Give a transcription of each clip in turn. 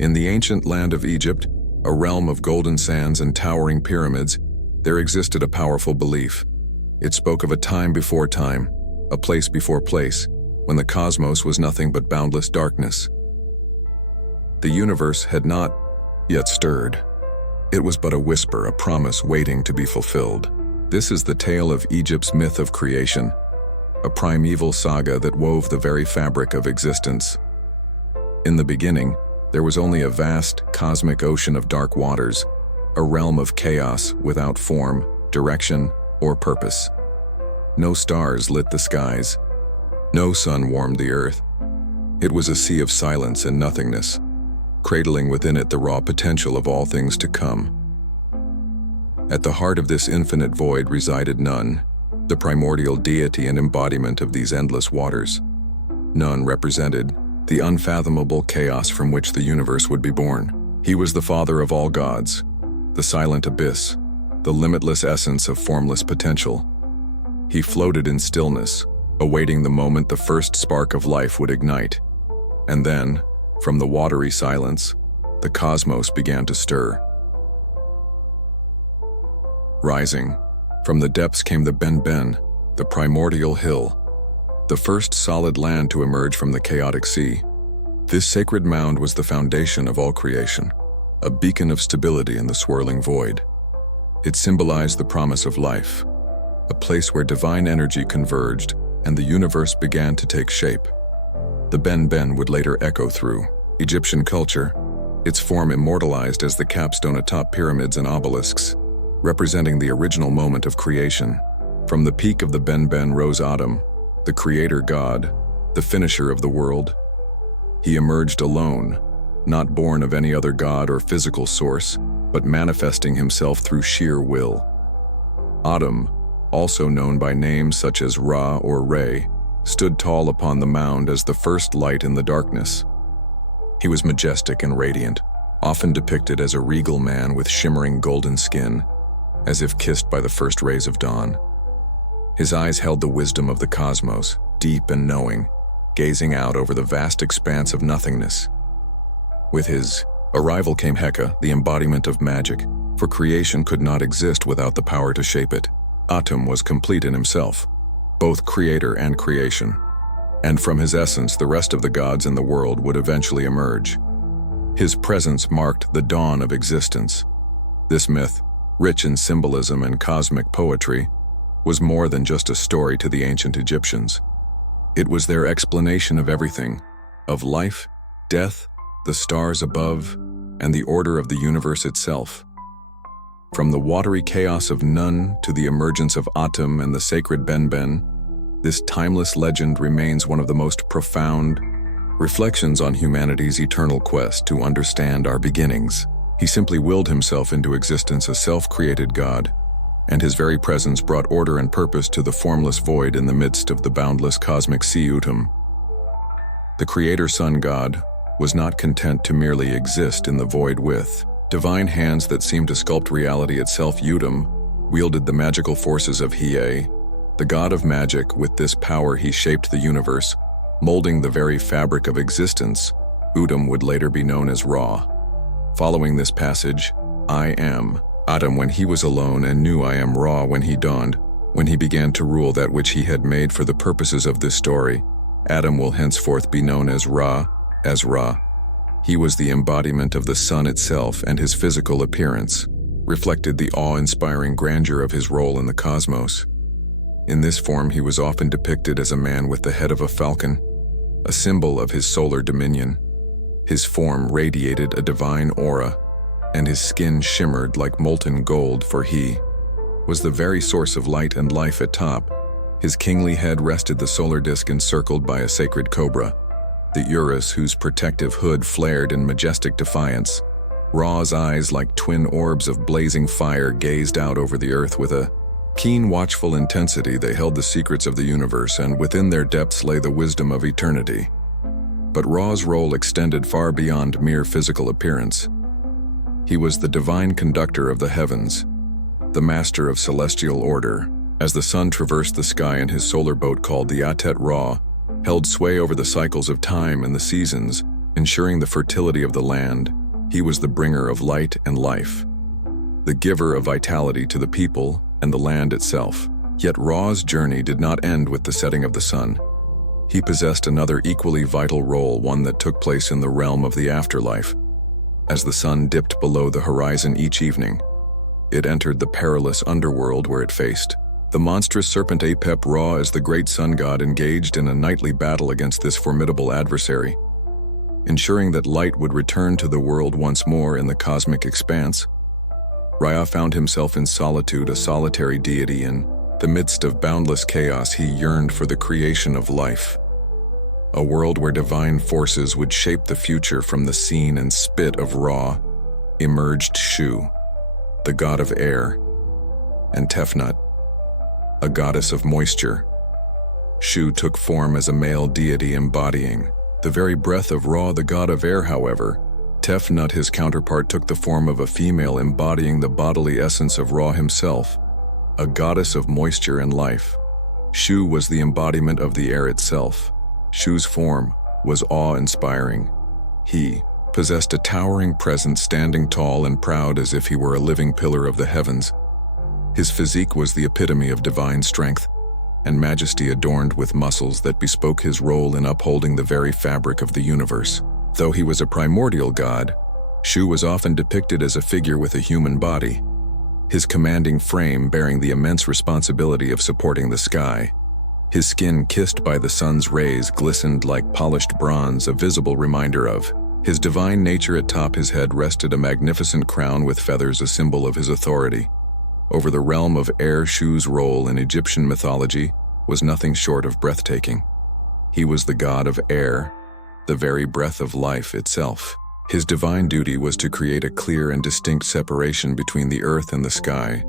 In the ancient land of Egypt, a realm of golden sands and towering pyramids, there existed a powerful belief. It spoke of a time before time, a place before place, when the cosmos was nothing but boundless darkness. The universe had not yet stirred. It was but a whisper, a promise waiting to be fulfilled. This is the tale of Egypt's myth of creation, a primeval saga that wove the very fabric of existence. In the beginning, there was only a vast, cosmic ocean of dark waters, a realm of chaos without form, direction, or purpose. No stars lit the skies. No sun warmed the earth. It was a sea of silence and nothingness, cradling within it the raw potential of all things to come. At the heart of this infinite void resided Nun, the primordial deity and embodiment of these endless waters. Nun represented the unfathomable chaos from which the universe would be born. He was the father of all gods, the silent abyss, the limitless essence of formless potential. He floated in stillness, awaiting the moment the first spark of life would ignite. And then, from the watery silence, the cosmos began to stir. Rising, from the depths came the Ben, the primordial hill, the first solid land to emerge from the chaotic sea. This sacred mound was the foundation of all creation, a beacon of stability in the swirling void. It symbolized the promise of life, a place where divine energy converged and the universe began to take shape. The Ben would later echo through Egyptian culture, its form immortalized as the capstone atop pyramids and obelisks, representing the original moment of creation. From the peak of the Ben rose Atum, the creator god, the finisher of the world. He emerged alone, not born of any other god or physical source, but manifesting himself through sheer will. Atum, also known by names such as Ra or Re, stood tall upon the mound as the first light in the darkness. He was majestic and radiant, often depicted as a regal man with shimmering golden skin, as if kissed by the first rays of dawn. His eyes held the wisdom of the cosmos, deep and knowing, gazing out over the vast expanse of nothingness. With his arrival came Heka, the embodiment of magic, for creation could not exist without the power to shape it. Atum was complete in himself, both creator and creation, and from his essence the rest of the gods in the world would eventually emerge. His presence marked the dawn of existence. This myth, rich in symbolism and cosmic poetry, was more than just a story to the ancient Egyptians. It was their explanation of everything, of life, death, the stars above, and the order of the universe itself. From the watery chaos of Nun to the emergence of Atum and the sacred Ben, this timeless legend remains one of the most profound reflections on humanity's eternal quest to understand our beginnings. He simply willed himself into existence a self-created god, and his very presence brought order and purpose to the formless void in the midst of the boundless cosmic sea Atum. The creator sun god was not content to merely exist in the void with divine hands that seemed to sculpt reality itself. Atum wielded the magical forces of Hiei, the god of magic. With this power he shaped the universe, molding the very fabric of existence. Atum would later be known as Ra. Following this passage, I am Atum when he was alone, and knew I am Ra when he dawned, when he began to rule that which he had made. For the purposes of this story, Atum will henceforth be known as Ra. He was the embodiment of the sun itself, and his physical appearance reflected the awe-inspiring grandeur of his role in the cosmos. In this form he was often depicted as a man with the head of a falcon, a symbol of his solar dominion. His form radiated a divine aura, and his skin shimmered like molten gold, for he was the very source of light and life. Atop his kingly head rested the solar disk encircled by a sacred cobra, the Horus, whose protective hood flared in majestic defiance. Ra's eyes, like twin orbs of blazing fire, gazed out over the earth with a keen, watchful intensity. They held the secrets of the universe, and within their depths lay the wisdom of eternity. But Ra's role extended far beyond mere physical appearance. He was the divine conductor of the heavens, the master of celestial order. As the sun traversed the sky in his solar boat called the Atet Ra, held sway over the cycles of time and the seasons, Ensuring the fertility of the land, he was the bringer of light and life, the giver of vitality to the people and the land itself. Yet Ra's journey did not end with the setting of the sun. He possessed another equally vital role, one that took place in the realm of the afterlife. As the sun dipped below the horizon each evening, it entered the perilous underworld where it faced the monstrous serpent Apep. Ra, as the great sun god, engaged in a nightly battle against this formidable adversary. Ensuring that light would return to the world once more in the cosmic expanse, Ra found himself in solitude, a solitary deity. In the midst of boundless chaos, he yearned for the creation of life, a world where divine forces would shape the future. From the scene and spit of Ra emerged Shu, the god of air, and Tefnut, a goddess of moisture. Shu took form as a male deity embodying the very breath of Ra, the god of air. However, Tefnut, his counterpart, took the form of a female embodying the bodily essence of Ra himself, a goddess of moisture and life. Shu was the embodiment of the air itself. Shu's form was awe-inspiring. He possessed a towering presence, standing tall and proud as if he were a living pillar of the heavens. His physique was the epitome of divine strength and majesty, adorned with muscles that bespoke his role in upholding the very fabric of the universe. Though he was a primordial god, Shu was often depicted as a figure with a human body, his commanding frame bearing the immense responsibility of supporting the sky. His skin, kissed by the sun's rays, glistened like polished bronze, a visible reminder of his divine nature. Atop his head rested a magnificent crown with feathers, a symbol of his authority. Over the realm of air, Shu's role in Egyptian mythology was nothing short of breathtaking. He was the god of air, the very breath of life itself. His divine duty was to create a clear and distinct separation between the earth and the sky.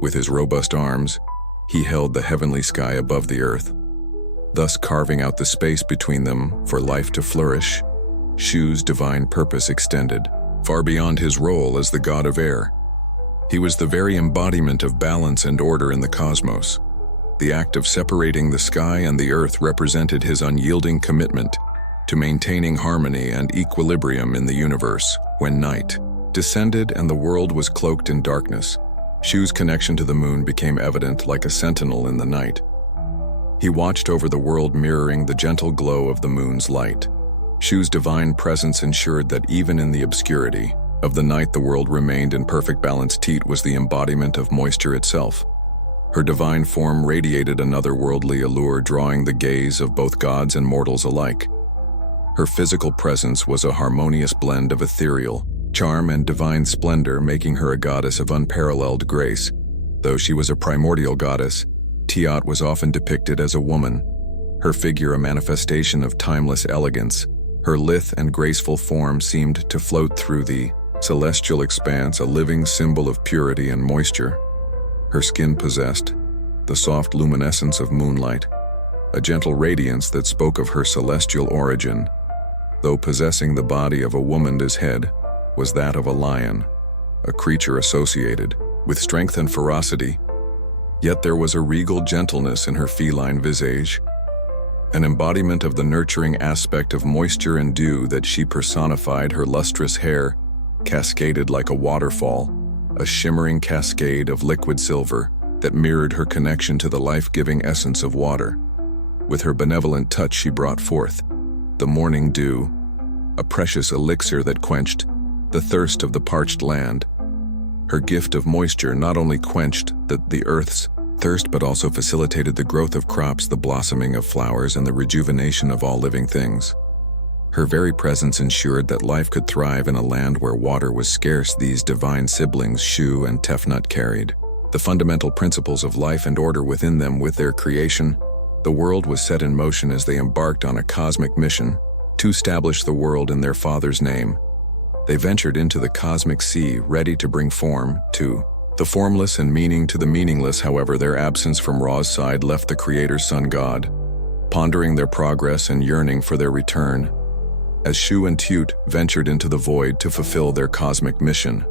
With his robust arms, he held the heavenly sky above the earth, thus carving out the space between them for life to flourish. Shu's divine purpose extended far beyond his role as the god of air. He was the very embodiment of balance and order in the cosmos. The act of separating the sky and the earth represented his unyielding commitment to maintaining harmony and equilibrium in the universe. When night descended and the world was cloaked in darkness, Shu's connection to the moon became evident, like a sentinel in the night. He watched over the world, mirroring the gentle glow of the moon's light. Shu's divine presence ensured that even in the obscurity of the night, the world remained in perfect balance. Tit was the embodiment of moisture itself. Her divine form radiated an otherworldly allure, drawing the gaze of both gods and mortals alike. Her physical presence was a harmonious blend of ethereal charm and divine splendor, making her a goddess of unparalleled grace. Though she was a primordial goddess, Tiat was often depicted as a woman, her figure a manifestation of timeless elegance. Her lithe and graceful form seemed to float through the celestial expanse, a living symbol of purity and moisture. Her skin possessed the soft luminescence of moonlight, a gentle radiance that spoke of her celestial origin. Though possessing the body of a woman, his head was that of a lion, a creature associated with strength and ferocity. Yet there was a regal gentleness in her feline visage, an embodiment of the nurturing aspect of moisture and dew that she personified. Her lustrous hair cascaded like a waterfall, a shimmering cascade of liquid silver that mirrored her connection to the life-giving essence of water. With her benevolent touch, she brought forth the morning dew, a precious elixir that quenched the thirst of the parched land. Her gift of moisture not only quenched the earth's thirst, but also facilitated the growth of crops, the blossoming of flowers, and the rejuvenation of all living things. Her very presence ensured that life could thrive in a land where water was scarce. These divine siblings, Shu and Tefnut, carried the fundamental principles of life and order within them. With their creation, the world was set in motion as they embarked on a cosmic mission to establish the world in their father's name. They ventured into the cosmic sea, ready to bring form to the formless and meaning to the meaningless. However, their absence from Ra's side left the Creator's sun god pondering their progress and yearning for their return. As Shu and Tut ventured into the void to fulfill their cosmic mission,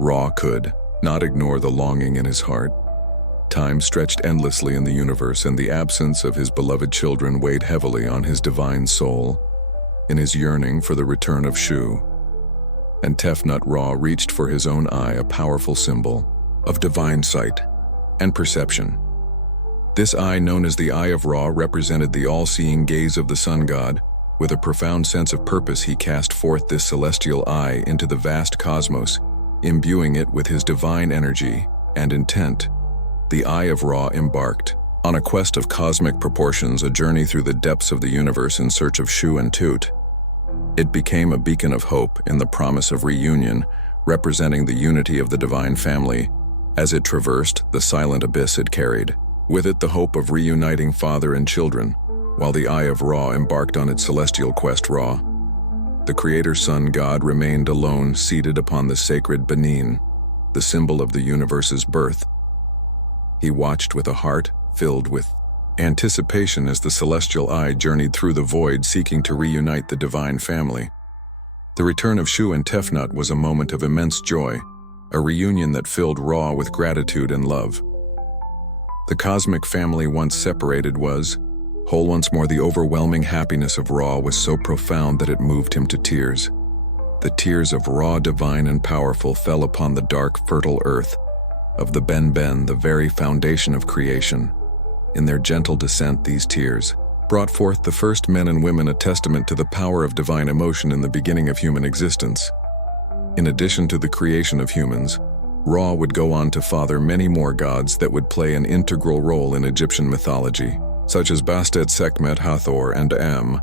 Ra could not ignore the longing in his heart. Time stretched endlessly in the universe, and the absence of his beloved children weighed heavily on his divine soul. in his yearning for the return of Shu. And Tefnut Ra reached for his own eye, a powerful symbol of divine sight and perception. This eye, known as the Eye of Ra, represented the all-seeing gaze of the sun god. With a profound sense of purpose, he cast forth this celestial eye into the vast cosmos, imbuing it with his divine energy and intent. The Eye of Ra embarked on a quest of cosmic proportions, a journey through the depths of the universe in search of Shu and Tut. It became a beacon of hope in the promise of reunion, representing the unity of the divine family. As it traversed the silent abyss, it carried with it the hope of reuniting father and children. While the Eye of Ra embarked on its celestial quest, Ra, the creator sun god, remained alone, seated upon the sacred Benin, the symbol of the universe's birth. He watched with a heart filled with anticipation as the celestial eye journeyed through the void, seeking to reunite the divine family. The return of Shu and Tefnut was a moment of immense joy, a reunion that filled Ra with gratitude and love. The cosmic family, once separated, was whole once more. The overwhelming happiness of Ra was so profound that it moved him to tears. The tears of Ra, divine and powerful, fell upon the dark, fertile earth of the Ben, the very foundation of creation. In their gentle descent, these tears brought forth the first men and women, a testament to the power of divine emotion in the beginning of human existence. In addition to the creation of humans, Ra would go on to father many more gods that would play an integral role in Egyptian mythology, such as Bastet, Sekhmet, Hathor, and Am.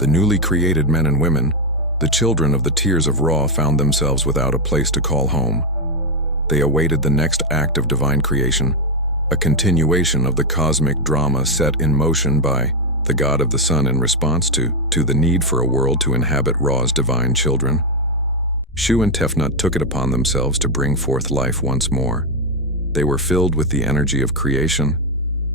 The newly created men and women, the children of the tears of Ra, found themselves without a place to call home. They awaited the next act of divine creation, a continuation of the cosmic drama set in motion by the god of the sun in response to the need for a world to inhabit Ra's divine children. Shu and Tefnut took it upon themselves to bring forth life once more. They were filled with the energy of creation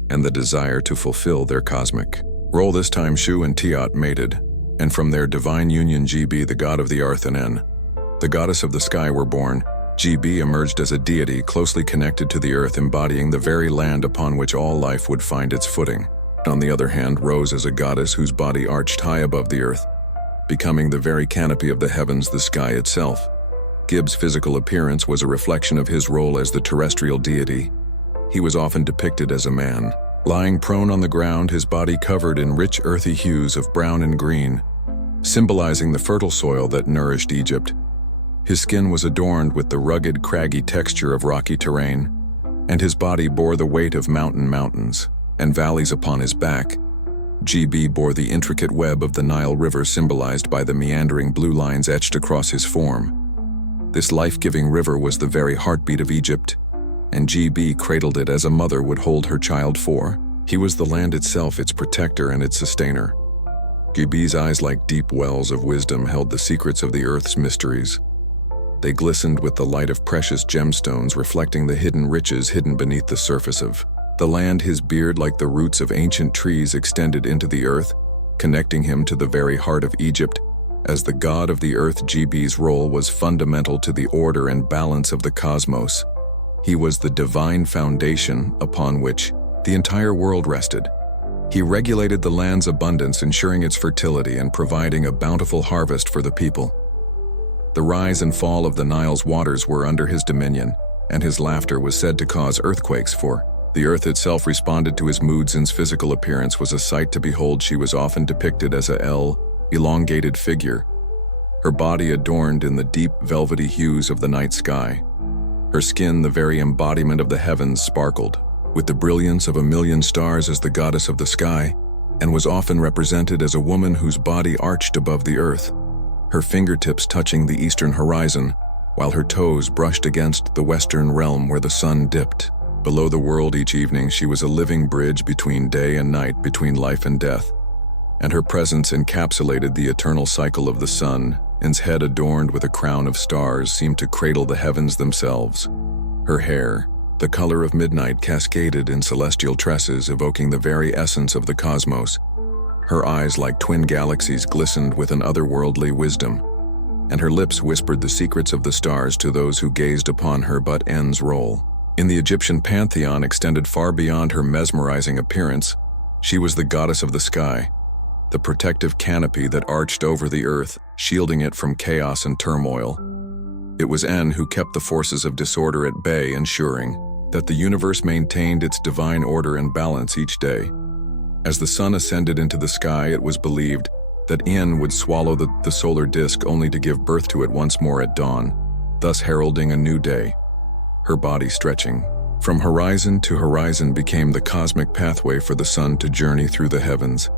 and the desire to fulfill their cosmic role. This time Shu and Tiat mated, and from their divine union Gb, the god of the earth, and En, the goddess of the sky, were born. Gb emerged as a deity closely connected to the earth, embodying the very land upon which all life would find its footing. On the other hand, rose as a goddess whose body arched high above the earth, becoming the very canopy of the heavens, the sky itself. Gib's physical appearance was a reflection of his role as the terrestrial deity. He was often depicted as a man, lying prone on the ground, his body covered in rich earthy hues of brown and green, symbolizing the fertile soil that nourished Egypt. His skin was adorned with the rugged, craggy texture of rocky terrain, and his body bore the weight of mountains and valleys upon his back. Gb bore the intricate web of the Nile River, symbolized by the meandering blue lines etched across his form. This life-giving river was the very heartbeat of Egypt, and Gb cradled it as a mother would hold her child, for he was the land itself, its protector and its sustainer. Gb's eyes, like deep wells of wisdom, held the secrets of the earth's mysteries. They glistened with the light of precious gemstones, reflecting the hidden riches hidden beneath the surface of the land. His beard, like the roots of ancient trees, extended into the earth, connecting him to the very heart of Egypt. As the god of the earth, Gb's role was fundamental to the order and balance of the cosmos. He was the divine foundation upon which the entire world rested. He regulated the land's abundance, ensuring its fertility and providing a bountiful harvest for the people. The rise and fall of the Nile's waters were under his dominion, and his laughter was said to cause earthquakes, for the earth itself responded to his moods. His physical appearance was a sight to behold. She was often depicted as a elongated figure, her body adorned in the deep velvety hues of the night sky. Her skin, the very embodiment of the heavens, sparkled with the brilliance of a million stars as the goddess of the sky, and was often represented as a woman whose body arched above the earth, her fingertips touching the eastern horizon, while her toes brushed against the western realm where the sun dipped below the world. Each evening she was a living bridge between day and night, between life and death, and her presence encapsulated the eternal cycle of the sun. Its head, adorned with a crown of stars, seemed to cradle the heavens themselves. Her hair, the color of midnight, cascaded in celestial tresses, evoking the very essence of the cosmos. Her eyes, like twin galaxies, glistened with an otherworldly wisdom, and her lips whispered the secrets of the stars to those who gazed upon her. But En's role in the Egyptian pantheon extended far beyond her mesmerizing appearance. She was the goddess of the sky, the protective canopy that arched over the earth, shielding it from chaos and turmoil. It was En who kept the forces of disorder at bay, ensuring that the universe maintained its divine order and balance each day. As the sun ascended into the sky, it was believed that En would swallow the solar disk only to give birth to it once more at dawn, thus heralding a new day. Her body stretching from horizon to horizon became the cosmic pathway for the sun to journey through the heavens,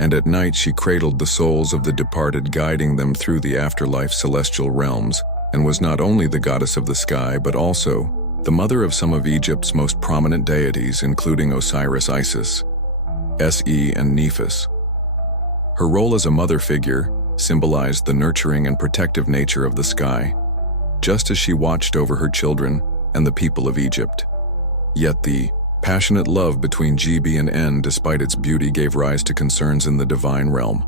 and at night she cradled the souls of the departed, guiding them through the afterlife celestial realms, and was not only the goddess of the sky but also the mother of some of Egypt's most prominent deities, including Osiris, Isis, Se, and Nephis. Her role as a mother figure symbolized the nurturing and protective nature of the sky, just as she watched over her children and the people of Egypt. Yet the passionate love between GB and En, despite its beauty, gave rise to concerns in the divine realm.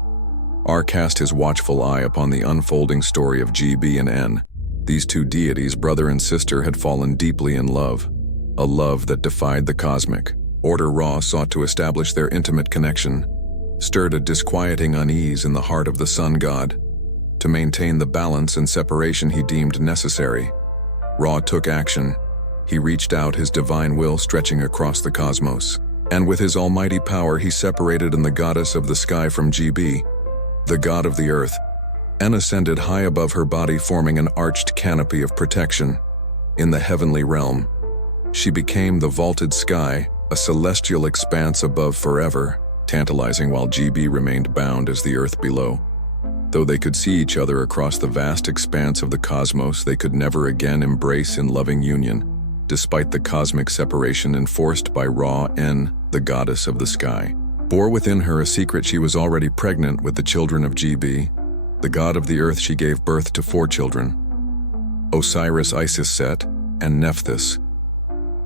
Ar cast his watchful eye upon the unfolding story of GB and En. These two deities, brother and sister, had fallen deeply in love, a love that defied the cosmic order. Ra sought to establish their intimate connection, stirred a disquieting unease in the heart of the sun god. To maintain the balance and separation he deemed necessary, Ra took action. He reached out, his divine will stretching across the cosmos, and with his almighty power he separated the goddess of the sky from GB, the god of the earth. En ascended high above her body, forming an arched canopy of protection. In the heavenly realm, she became the vaulted sky, a celestial expanse above forever, tantalizing, while GB remained bound as the earth below. Though they could see each other across the vast expanse of the cosmos, they could never again embrace in loving union. Despite the cosmic separation enforced by Ra, En, the goddess of the sky, bore within her a secret. She was already pregnant with the children of GB, the god of the earth. She gave birth to 4 children: Osiris, Isis, Set, and Nephthys.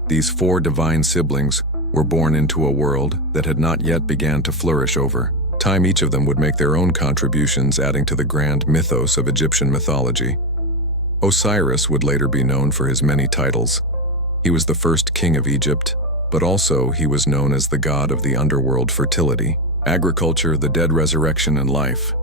These 4 divine siblings were born into a world that had not yet began to flourish. Over time, each of them would make their own contributions, adding to the grand mythos of Egyptian mythology. Osiris would later be known for his many titles. He was the first king of Egypt, but also he was known as the god of the underworld, fertility, agriculture, the dead, resurrection, and life.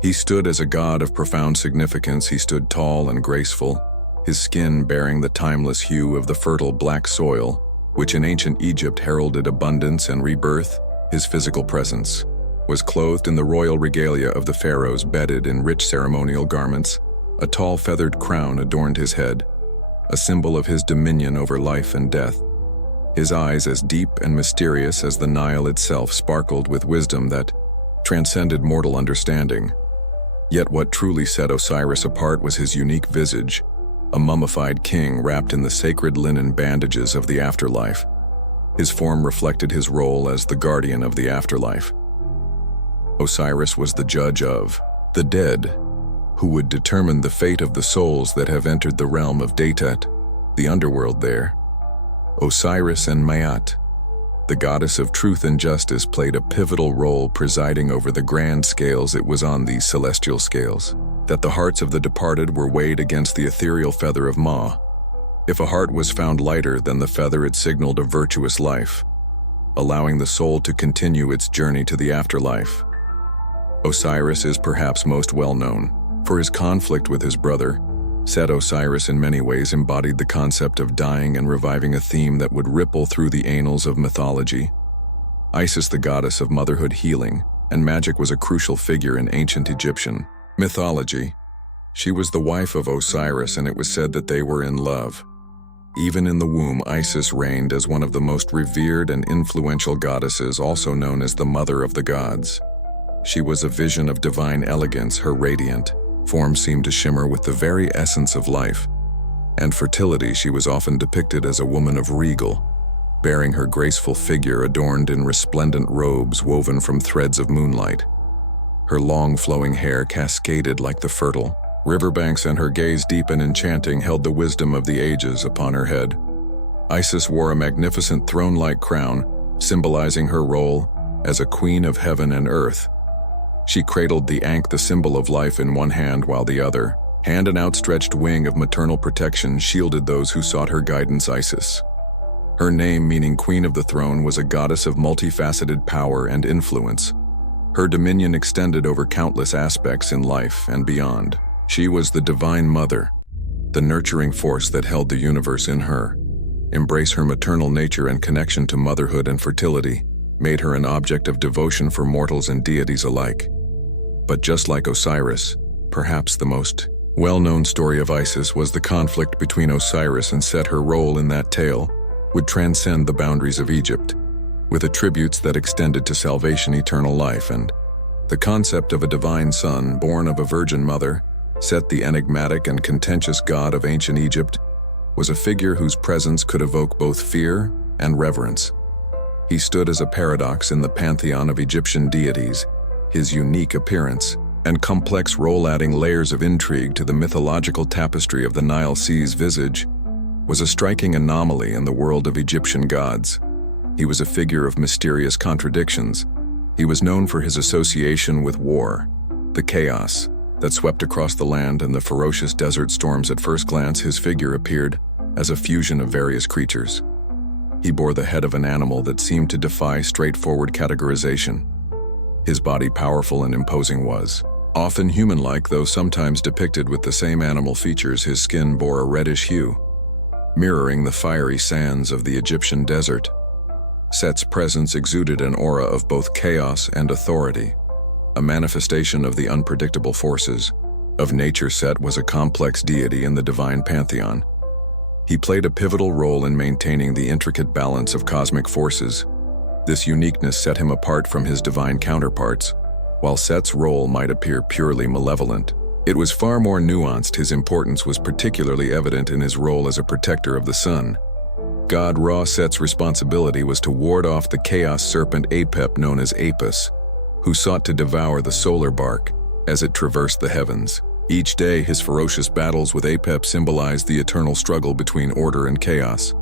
He stood as a god of profound significance. He stood tall and graceful, his skin bearing the timeless hue of the fertile black soil, which in ancient Egypt heralded abundance and rebirth. His physical presence was clothed in the royal regalia of the pharaohs, bedded in rich ceremonial garments. A tall feathered crown adorned his head, a symbol of his dominion over life and death. His eyes, as deep and mysterious as the Nile itself, sparkled with wisdom that transcended mortal understanding. Yet what truly set Osiris apart was his unique visage, a mummified king wrapped in the sacred linen bandages of the afterlife. His form reflected his role as the guardian of the afterlife. Osiris was the judge of the dead, who would determine the fate of the souls that have entered the realm of Datet, the underworld there. Osiris and Maat, the goddess of truth and justice, played a pivotal role, presiding over the grand scales. It was on these celestial scales that the hearts of the departed were weighed against the ethereal feather of Ma. If a heart was found lighter than the feather, it signaled a virtuous life, allowing the soul to continue its journey to the afterlife. Osiris is perhaps most well known for his conflict with his brother, Set. Osiris in many ways embodied the concept of dying and reviving, a theme that would ripple through the annals of mythology. Isis, the goddess of motherhood, healing, and magic, was a crucial figure in ancient Egyptian mythology. She was the wife of Osiris, and it was said that they were in love. Even in the womb, Isis reigned as one of the most revered and influential goddesses, also known as the Mother of the Gods. She was a vision of divine elegance. Her radiant form seemed to shimmer with the very essence of life and fertility. She was often depicted as a woman of regal, bearing her graceful figure adorned in resplendent robes woven from threads of moonlight. Her long flowing hair cascaded like the fertile riverbanks, and her gaze, deep and enchanting, held the wisdom of the ages upon her head. Isis wore a magnificent throne-like crown, symbolizing her role as a queen of heaven and earth. She cradled the Ankh, the symbol of life, in one hand, while the other hand, an outstretched wing of maternal protection, shielded those who sought her guidance. Isis, her name meaning Queen of the Throne, was a goddess of multifaceted power and influence. Her dominion extended over countless aspects in life and beyond. She was the divine mother, the nurturing force that held the universe in her. Embrace her maternal nature and connection to motherhood and fertility made her an object of devotion for mortals and deities alike. But just like Osiris, perhaps the most well-known story of Isis was the conflict between Osiris and Set. Her role in that tale would transcend the boundaries of Egypt, with attributes that extended to salvation, eternal life, and the concept of a divine son born of a virgin mother. Set, the enigmatic and contentious god of ancient Egypt, was a figure whose presence could evoke both fear and reverence. He stood as a paradox in the pantheon of Egyptian deities, his unique appearance and complex role adding layers of intrigue to the mythological tapestry of the Nile Sea's visage was a striking anomaly in the world of Egyptian gods. He was a figure of mysterious contradictions. He was known for his association with war, the chaos that swept across the land, and the ferocious desert storms. At first glance, his figure appeared as a fusion of various creatures. He bore the head of an animal that seemed to defy straightforward categorization. His body, powerful and imposing, was often human-like, though sometimes depicted with the same animal features. His skin bore a reddish hue, mirroring the fiery sands of the Egyptian desert. Set's presence exuded an aura of both chaos and authority, a manifestation of the unpredictable forces of nature. Set was a complex deity in the divine pantheon. He played a pivotal role in maintaining the intricate balance of cosmic forces. This uniqueness set him apart from his divine counterparts. While Set's role might appear purely malevolent, it was far more nuanced. His importance was particularly evident in his role as a protector of the sun. God Ra. Set's responsibility was to ward off the chaos serpent Apep, known as Apis, who sought to devour the solar bark as it traversed the heavens. Each day, his ferocious battles with Apep symbolized the eternal struggle between order and chaos.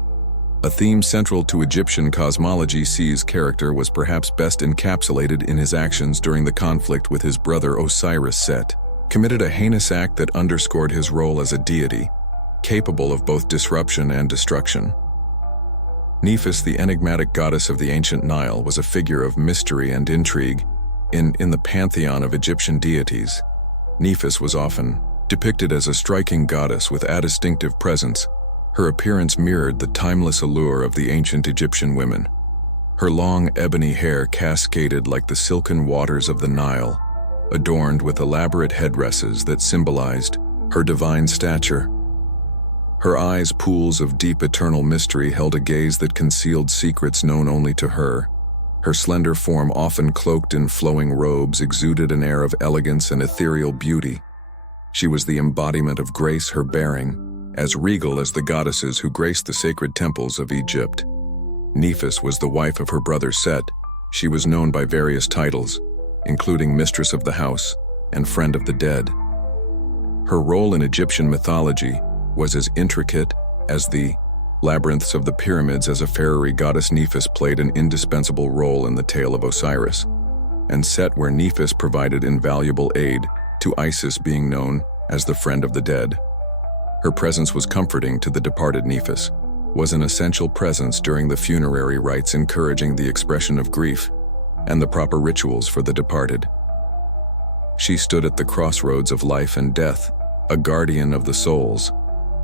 A theme central to Egyptian cosmology. Set's character was perhaps best encapsulated in his actions during the conflict with his brother Osiris. Set committed a heinous act that underscored his role as a deity, capable of both disruption and destruction. Nephis, the enigmatic goddess of the ancient Nile, was a figure of mystery and intrigue. In the pantheon of Egyptian deities, Nephis was often depicted as a striking goddess with a distinctive presence. Her appearance mirrored the timeless allure of the ancient Egyptian women. Her long ebony hair cascaded like the silken waters of the Nile, adorned with elaborate headdresses that symbolized her divine stature. Her eyes, pools of deep eternal mystery, held a gaze that concealed secrets known only to her. Her slender form, often cloaked in flowing robes, exuded an air of elegance and ethereal beauty. She was the embodiment of grace, her bearing as regal as the goddesses who graced the sacred temples of Egypt. Nephis was the wife of her brother Set. She was known by various titles, including Mistress of the House and Friend of the Dead. Her role in Egyptian mythology was as intricate as the labyrinths of the pyramids. As a pharaoh goddess, Nephis played an indispensable role in the tale of Osiris and Set, where Nephis provided invaluable aid to Isis, being known as the Friend of the Dead. Her presence was comforting to the departed. Nephis was an essential presence during the funerary rites, encouraging the expression of grief and the proper rituals for the departed. She stood at the crossroads of life and death, a guardian of the souls.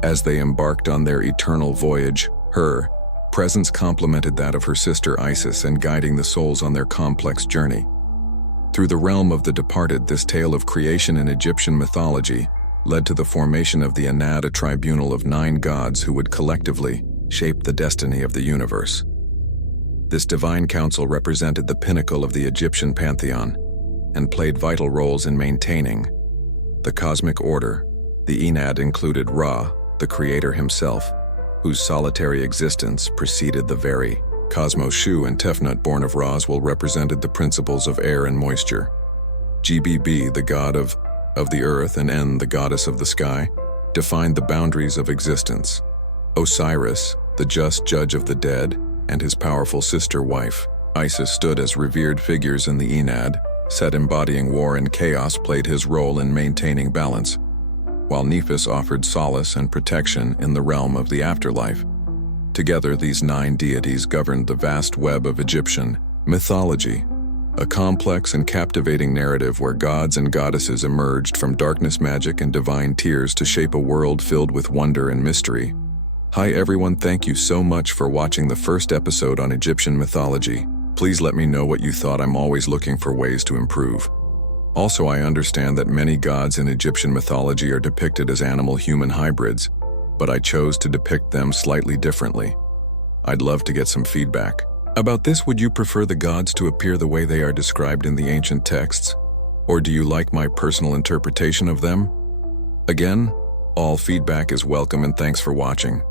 As they embarked on their eternal voyage, her presence complemented that of her sister Isis in guiding the souls on their complex journey. Through the realm of the departed, this tale of creation in Egyptian mythology led to the formation of the Anad, a tribunal of 9 gods who would collectively shape the destiny of the universe. This divine council represented the pinnacle of the Egyptian pantheon and played vital roles in maintaining the cosmic order. The Enad included Ra, the creator himself, whose solitary existence preceded the very cosmos. Shu and Tefnut, born of Roswell, represented the principles of air and moisture. Gbb, the god of the earth, and En, the goddess of the sky, defined the boundaries of existence. Osiris, the just judge of the dead, and his powerful sister wife, Isis, stood as revered figures in the Enad. Set, embodying war and chaos, played his role in maintaining balance, while Nephis offered solace and protection in the realm of the afterlife. Together, these 9 deities governed the vast web of Egyptian mythology, A complex and captivating narrative where gods and goddesses emerged from darkness magic and divine tears to shape a world filled with wonder and mystery. Hi everyone, thank you so much for watching the first episode on Egyptian mythology. Please let me know what you thought. I'm always looking for ways to improve. Also, I understand that many gods in Egyptian mythology are depicted as animal-human hybrids, but I chose to depict them slightly differently. I'd love to get some feedback. About this, would you prefer the gods to appear the way they are described in the ancient texts? Or do you like my personal interpretation of them? Again, all feedback is welcome and thanks for watching.